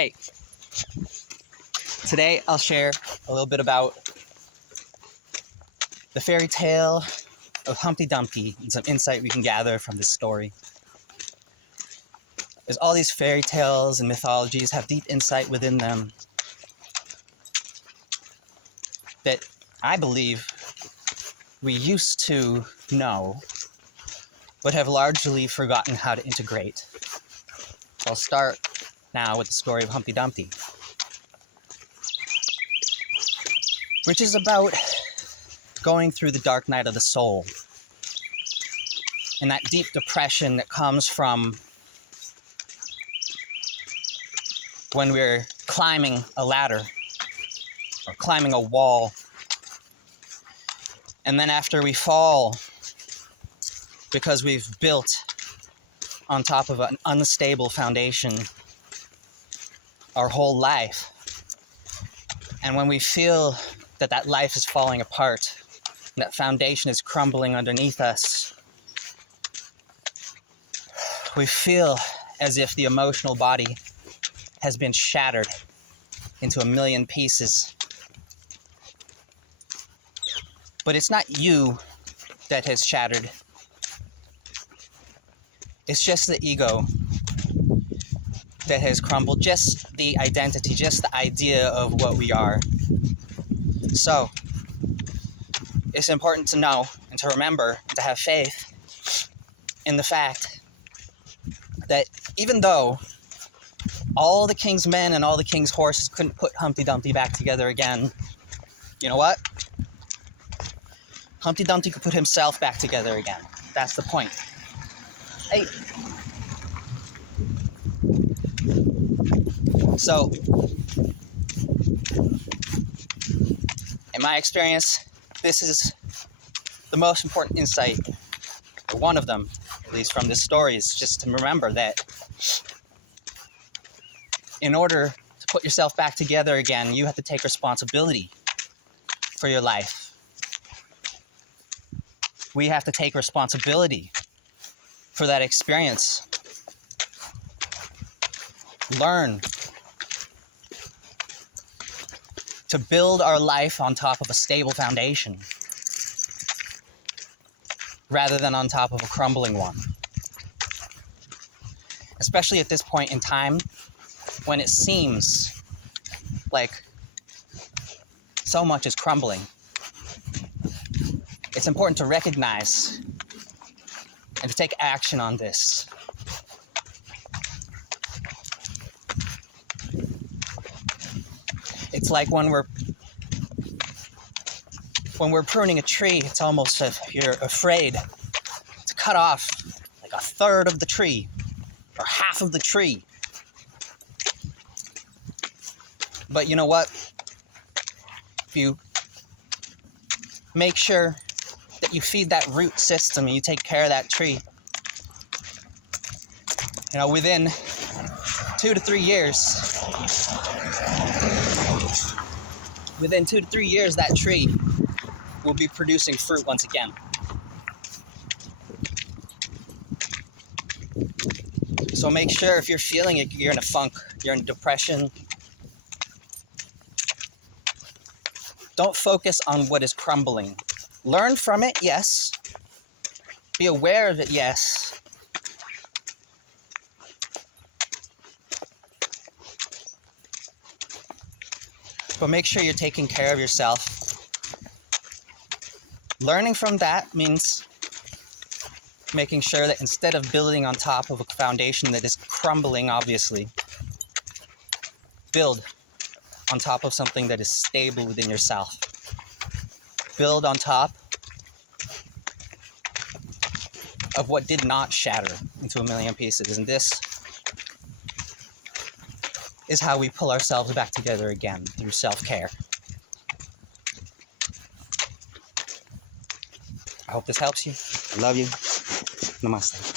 Hey, today I'll share a little bit about the fairy tale of Humpty Dumpty and some insight we can gather from this story. There's all these fairy tales and mythologies have deep insight within them that I believe we used to know, but have largely forgotten how to integrate. I'll start now with the story of Humpty Dumpty, which is about going through the dark night of the soul and that deep depression that comes from when we're climbing a ladder or climbing a wall, and then after we fall because we've built on top of an unstable foundation our whole life. And when we feel that that life is falling apart and that foundation is crumbling underneath us, we feel as if the emotional body has been shattered into a million pieces. But it's not you that has shattered. It's just the ego that has crumbled, just the identity, just the idea of what we are. So, it's important to know and to remember and to have faith in the fact that even though all the king's men and all the king's horses couldn't put Humpty Dumpty back together again, you know what? Humpty Dumpty could put himself back together again. That's the point. Hey. So, in my experience, this is the most important insight, or one of them, at least from this story, is just to remember that in order to put yourself back together again, you have to take responsibility for your life. We have to take responsibility for that experience. Learn to build our life on top of a stable foundation rather than on top of a crumbling one. Especially at this point in time when it seems like so much is crumbling. It's important to recognize and to take action on this. It's like when we're pruning a tree, it's almost as if you're afraid to cut off like a third of the tree or half of the tree. But you know what? If you make sure that you feed that root system and you take care of that tree, you know, within 2 to 3 years, that tree will be producing fruit once again. So make sure if you're feeling it, you're in a funk, you're in depression, don't focus on what is crumbling. Learn from it, yes. Be aware of it, yes. But make sure you're taking care of yourself. Learning from that means making sure that instead of building on top of a foundation that is crumbling, obviously, build on top of something that is stable within yourself. Build on top of what did not shatter into a million pieces. And this is how we pull ourselves back together again, through self-care. I hope this helps you. I love you. Namaste.